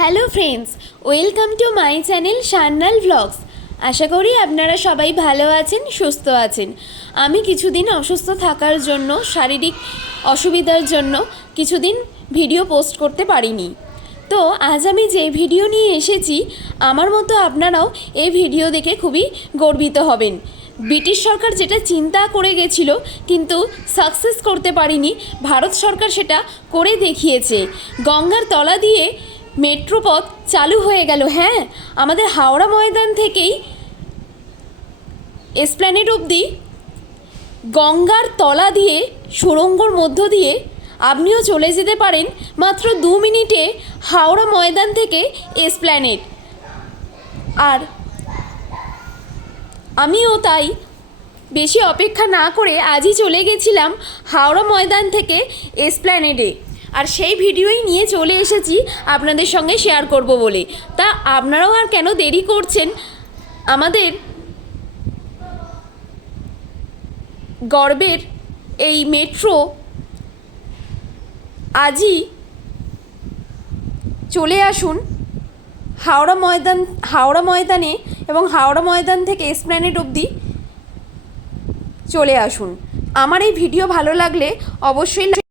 Hello friends, welcome to my channel Sharnal vlogs. আশা করি আপনারা সবাই ভালো আছেন, সুস্থ আছেন। আমি কিছুদিন অসুস্থ থাকার জন্য, শারীরিক অসুবিধার জন্য কিছুদিন ভিডিও পোস্ট করতে পারিনি। তো আজ আমি যে ভিডিও নিয়ে এসেছি, আমার মতো আপনারাও এই ভিডিও দেখে খুবই গর্বিত হবেন। ব্রিটিশ সরকার যেটা চিন্তা করে গেছিল কিন্তু সাকসেস করতে পারেনি, ভারত সরকার সেটা করে দেখিয়েছে। গঙ্গার তলা দিয়ে মেট্রো পথ চালু হয়ে গেল। হ্যাঁ, আমাদের হাওড়া ময়দান থেকেই এসপ্ল্যানেড অবধি গঙ্গার তলা দিয়ে সুড়ঙ্গর মধ্য দিয়ে আপনিও চলে যেতে পারেন মাত্র 2 মিনিটে হাওড়া ময়দান থেকে এসপ্ল্যানেড। আর আমিও তাই বেশি অপেক্ষা না করে আজই চলে গেছিলাম হাওড়া ময়দান থেকে এসপ্ল্যানেডে। আর সেই ভিডিওই নিয়ে চলে এসেছি আপনাদের সঙ্গে শেয়ার করব বলে। তা আপনারাও আর কেন দেরি করছেন? আমাদের গর্বের এই মেট্রো আজই চলে আসুন হাওড়া ময়দানে এবং হাওড়া ময়দান থেকে এসপ্ল্যানেড অবধি চলে আসুন। আমার এই ভিডিও ভালো লাগলে অবশ্যই